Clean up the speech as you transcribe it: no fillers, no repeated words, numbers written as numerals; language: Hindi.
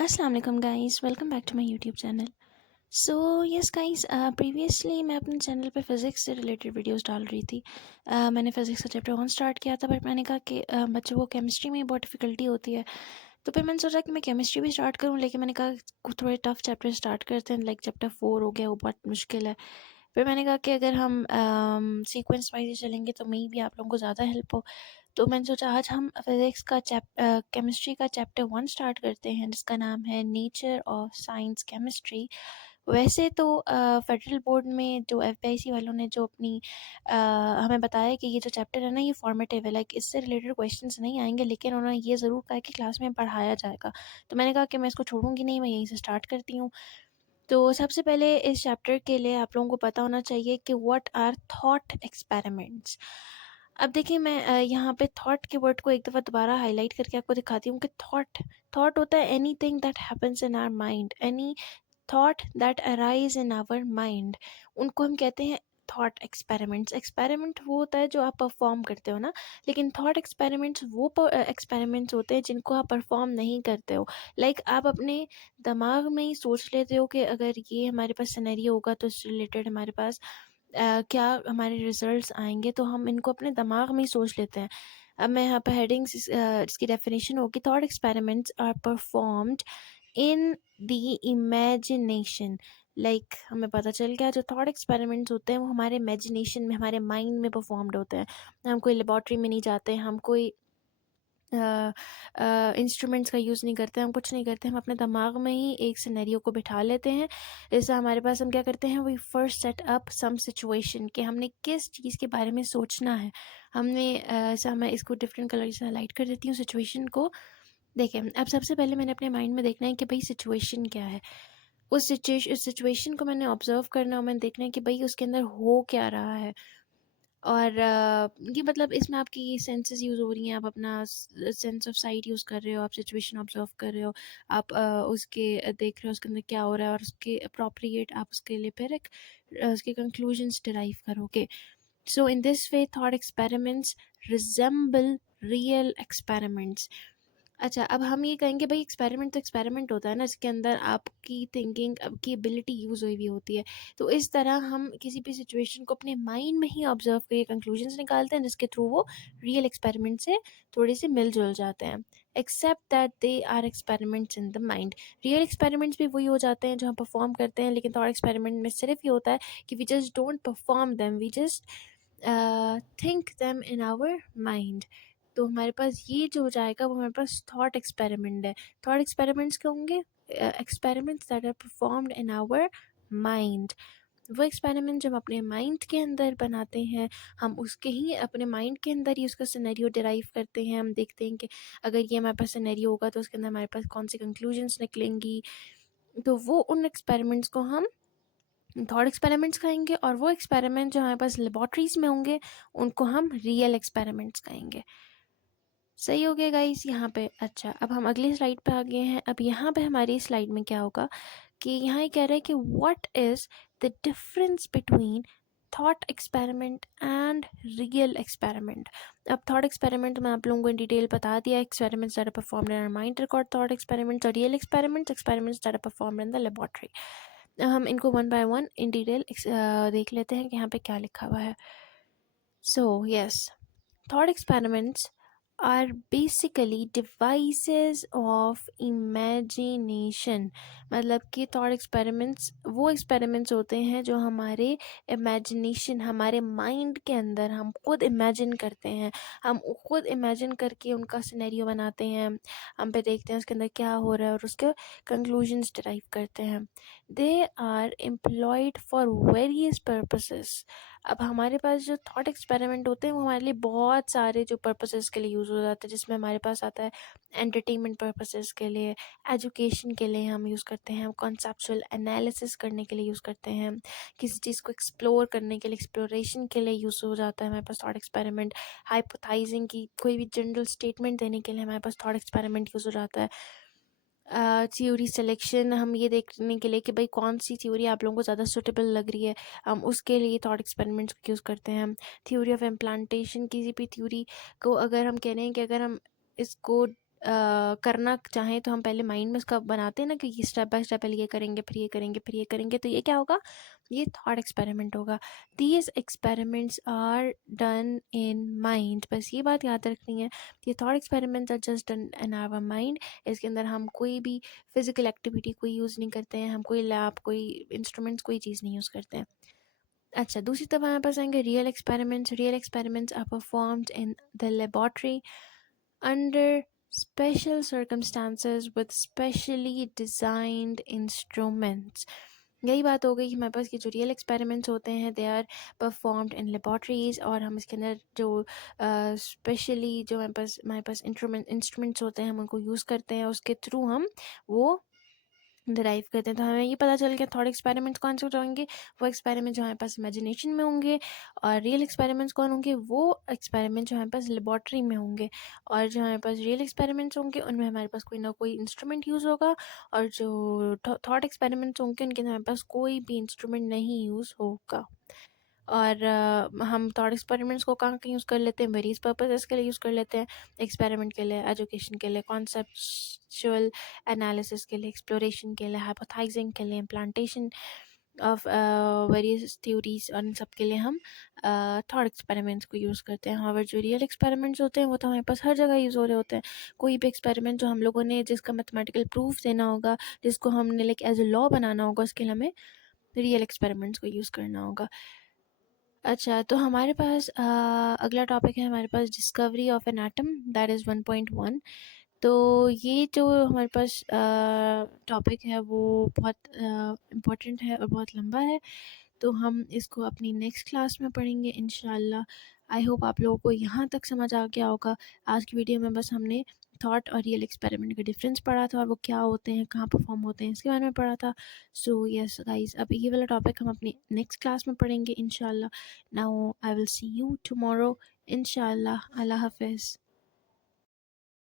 अस्सलाम वालेकुम guys, welcome back to my YouTube channel. So yes guys, previously मैं अपने चैनल पे फ़िज़िक्स से रिलेटेड वीडियोस डाल रही थी। मैंने फ़िज़िक्स का चैप्टर 1 स्टार्ट किया था, बट मैंने कहा कि बच्चों को केमिस्ट्री में बहुत डिफ़िकल्टी होती है। तो फिर मैंने सोचा कि मैं केमिस्ट्री भी स्टार्ट करूँ, लेकिन मैंने कहा थोड़े टफ चैप्टर स्टार्ट करते हैं, लाइक चैप्टर 4 हो गया, वो बहुत मुश्किल है। फिर मैंने कहा कि अगर हम सीक्वेंस वाइज चलेंगे तो मे बी आप लोगों को ज़्यादा हेल्प हो। तो मैंने सोचा आज हम फिज़िक्स का केमिस्ट्री का चैप्टर 1 स्टार्ट करते हैं, जिसका नाम है नेचर ऑफ साइंस केमिस्ट्री। वैसे तो फेडरल बोर्ड में जो एफपीआईसी वालों ने जो अपनी हमें बताया कि ये जो चैप्टर है ना, ये फॉर्मेटिव है, लाइक इससे रिलेटेड क्वेश्चंस नहीं आएंगे, लेकिन उन्होंने ये ज़रूर कहा कि क्लास में पढ़ाया जाएगा। तो मैंने कहा कि मैं इसको छोड़ूंगी नहीं, मैं यहीं से स्टार्ट करती हूँ। तो सबसे पहले इस चैप्टर के लिए आप लोगों को पता होना चाहिए कि व्हाट आर थॉट एक्सपेरिमेंट्स। अब देखिए, मैं यहाँ पे थॉट के वर्ड को एक दफ़ा दोबारा हाईलाइट करके आपको दिखाती हूँ कि थॉट थॉट होता है anything that happens in our mind, any thought that arise in our mind, उनको हम कहते हैं थॉट एक्सपेरिमेंट्स। एक्सपेरिमेंट वो होता है जो आप परफॉर्म करते हो ना, लेकिन थॉट एक्सपेरिमेंट्स वो एक्सपेरिमेंट्स होते हैं जिनको आप परफॉर्म नहीं करते हो। लाइक आप अपने दिमाग में ही सोच लेते हो कि अगर ये हमारे पास सिनेरियो होगा तो इससे रिलेटेड हमारे पास क्या हमारे रिजल्ट्स आएंगे, तो हम इनको अपने दिमाग में ही सोच लेते हैं। अब मैं यहाँ पर हेडिंग्स इसकी डेफिनेशन होगी, thought experiments are performed in the imagination. Like हमें पता चल गया जो थॉट एक्सपेरिमेंट्स होते हैं वो हमारे इमेजिनेशन में, हमारे माइंड में परफॉर्म्ड होते हैं। हम कोई लेबॉर्ट्री में नहीं जाते, हम कोई इंस्ट्रूमेंट्स का यूज़ नहीं करते, हम कुछ नहीं करते, हम अपने दिमाग में ही एक सिनेरियो को बिठा लेते हैं। जैसे हमारे पास हम क्या करते हैं, we first set up some situation कि हमने किस चीज़ के बारे में सोचना है। हमने ऐसा, मैं इसको डिफरेंट कलर से हाईलाइट कर देती हूँ सिचुएशन को। देखिए, अब सबसे पहले मैंने अपने माइंड में देखना है कि भाई सिचुएशन क्या है। उस सिचुएशन को मैंने ऑब्जर्व करना और मैंने देखना है कि भाई उसके अंदर हो क्या रहा है। और ये मतलब इसमें आपकी सेंसेस यूज़ हो रही हैं, आप अपना सेंस ऑफ साइट यूज़ कर रहे हो, आप सिचुएशन ऑब्जर्व कर रहे हो, आप उसके देख रहे हो उसके अंदर क्या हो रहा है, और उसके अप्रोप्रिएट आप उसके लिए फिर एक उसके कंक्लूजन्स डिराइव करोगे। So in this way thought experiments resemble real experiments. अच्छा, अब हम ये कहेंगे भाई एक्सपेरिमेंट तो एक्सपेरिमेंट होता है ना, इसके अंदर आपकी थिंकिंग, आपकी एबिलिटी यूज़ हुई हुई होती है। तो इस तरह हम किसी भी सिचुएशन को अपने माइंड में ही ऑब्जर्व करके कंक्लूजन्स निकालते हैं, जिसके थ्रू वो रियल एक्सपेरिमेंट से थोड़े से मिल जुल जाते हैं। Except that they are experiments in the mind. Real experiments भी वही हो जाते हैं जो हम परफॉर्म करते हैं, लेकिन थॉट एक्सपेरिमेंट में सिर्फ ये होता है कि we just don't perform them, we just think them in our mind. तो हमारे पास ये जो हो जाएगा वो हमारे पास थॉट एक्सपेरिमेंट है। थॉट एक्सपेरिमेंट्स क्या होंगे? Experiments that are performed in our mind. वो एक्सपेरिमेंट जो हम अपने माइंड के अंदर बनाते हैं, हम उसके ही अपने माइंड के अंदर ही उसका सिनेरियो डिराइव करते हैं। हम देखते हैं कि अगर ये हमारे पास सिनेरियो होगा तो उसके अंदर हमारे पास कौन सी कंक्लूजन्स निकलेंगी। तो वो उन एक्सपेरिमेंट्स को हम थॉट एक्सपेरिमेंट्स कहेंगे, और वो एक्सपेरिमेंट जो हमारे पास लेबॉर्ट्रीज में होंगे उनको हम रियल एक्सपेरिमेंट्स कहेंगे। सही हो गया गाइस यहाँ पे। अच्छा, अब हम अगली स्लाइड पे आ गए हैं। अब यहाँ पे हमारी स्लाइड में क्या होगा कि यहाँ ये कह रहा है कि what is the difference between thought experiment and real experiment. अब थॉट एक्सपेरिमेंट मैं आप लोगों को इन डिटेल बता दिया। Experiments that are performed in our mind record thought experiments, और real experiments experiments that are performed in the laboratory. हम इनको one by one in detail देख लेते हैं कि यहाँ पे क्या लिखा हुआ है। So yes, thought experiments are basically devices of imagination। मतलब कि thought experiments वो experiments होते हैं जो हमारे imagination, हमारे mind के अंदर हम खुद imagine करते हैं। हम खुद imagine करके उनका scenario बनाते हैं, हम पे देखते हैं उसके अंदर क्या हो रहा है और उसके conclusions derive करते हैं। They are employed for various purposes। अब हमारे पास जो थॉट एक्सपेरिमेंट होते हैं वो हमारे लिए बहुत सारे जो पर्पसेस के लिए यूज़ हो जाते हैं, जिसमें हमारे पास आता है एंटरटेनमेंट पर्पसेस के लिए, एजुकेशन के लिए हम यूज़ करते हैं, हम कॉन्सेप्चुअल एनालिसिस करने के लिए यूज़ करते हैं, किसी चीज़ को एक्सप्लोर करने के लिए, एक्सप्लोरेशन के लिए यूज़ हो जाता है हमारे पास थॉट एक्सपेरिमेंट। हाइपोथाइजिंग की कोई भी जनरल स्टेटमेंट देने के लिए हमारे पास थॉट एक्सपेरिमेंट यूज़ हो जाता है। थ्योरी सिलेक्शन, हम ये देखने के लिए कि भाई कौन सी थ्योरी आप लोगों को ज़्यादा सूटेबल लग रही है, हम उसके लिए थॉट एक्सपेरिमेंट्स को यूज़ करते हैं। थ्योरी ऑफ इम्प्लांटेशन, किसी भी थ्योरी को अगर हम कह रहे हैं कि अगर हम इसको करना चाहें तो हम पहले माइंड में उसका बनाते हैं ना कि ये स्टेप बाय स्टेप पहले ये करेंगे, फिर ये करेंगे, फिर ये करेंगे, तो ये क्या होगा? ये थॉट एक्सपेरिमेंट होगा। These experiments are done in mind, बस ये बात याद रखनी है। ये thought experiments are just done in our mind. इसके अंदर हम कोई भी फिजिकल एक्टिविटी कोई यूज़ नहीं करते हैं, हम कोई लैब, कोई इंस्ट्रूमेंट्स, कोई चीज़ नहीं यूज़ करते हैं। अच्छा, दूसरी तरफ हमारे पास आएंगे real experiments. Real experiments are performed in the laboratory under special circumstances with specially designed instruments। यही बात हो गई कि हमारे पास के जो रियल एक्सपेरिमेंट्स होते हैं they are performed in laboratories, और हम इसके अंदर जो स्पेशली जो हमारे पास इंस्ट्रूमेंट्स होते हैं हम उनको यूज़ करते हैं, उसके थ्रू हम वो डिराइव करते हैं। तो हमें ये पता चल गया थॉट एक्सपेरिमेंट्स कौन से होंगे, वो एक्सपेरिमेंट जो हमारे पास इमेजिनेशन में होंगे, और रियल एक्सपेरिमेंट्स कौन होंगे, वो एक्सपेरिमेंट जो हमारे पास लेबॉर्ट्री में होंगे। और जो हमारे पास रियल एक्सपेरिमेंट्स होंगे उनमें हमारे पास कोई ना कोई इंस्ट्रूमेंट यूज़ होगा, और जो थॉट एक्सपेरिमेंट्स होंगे उनके अंदर हमारे पास कोई भी इंस्ट्रूमेंट नहीं यूज़ होगा। और हम थॉट एक्सपेरिमेंट्स को कहाँ कहीं यूज़ कर लेते हैं, वेरियस पर्पसेस के लिए यूज़ कर लेते हैं। एक्सपेरिमेंट के लिए, एजुकेशन के लिए, कॉन्सेप्चुअल एनालिसिस के लिए, एक्सप्लोरेशन के लिए, हाइपोथाइजिंग के लिए, इम्प्लांटेशन ऑफ वेरियस थ्योरीज, और इन सब के लिए हम थॉट एक्सपेरिमेंट्स को यूज़ करते हैं। और जो रियल एक्सपेरिमेंट्स होते हैं वो तो हमारे पास हर जगह यूज़ हो रहे होते हैं। कोई भी एक्सपेरिमेंट जो हम लोगों ने जिसका मैथमेटिकल प्रूफ देना होगा, जिसको हमने लाइक एज ए लॉ बनाना होगा, उसके लिए हमें रियल एक्सपेरिमेंट्स को यूज़ करना होगा। अच्छा, तो हमारे पास अगला टॉपिक है हमारे पास discovery of an atom, that is 1.1। तो ये जो हमारे पास टॉपिक है वो बहुत इम्पोर्टेंट है और बहुत लंबा है, तो हम इसको अपनी नेक्स्ट क्लास में पढ़ेंगे इंशाल्लाह। आई होप आप लोगों को यहाँ तक समझ आ गया होगा। आज की वीडियो में बस हमने थॉट और रियल एक्सपेरिमेंट का डिफरेंस पढ़ा था, और वो क्या होते हैं, कहाँ परफॉर्म होते हैं, इसके बारे में पढ़ा था। सो यस गाइस, अब ये वाला टॉपिक हम अपनी नेक्स्ट क्लास में पढ़ेंगे इंशाल्लाह। Now I will see you tomorrow इंशाल्लाह। अल्लाह हाफिज़।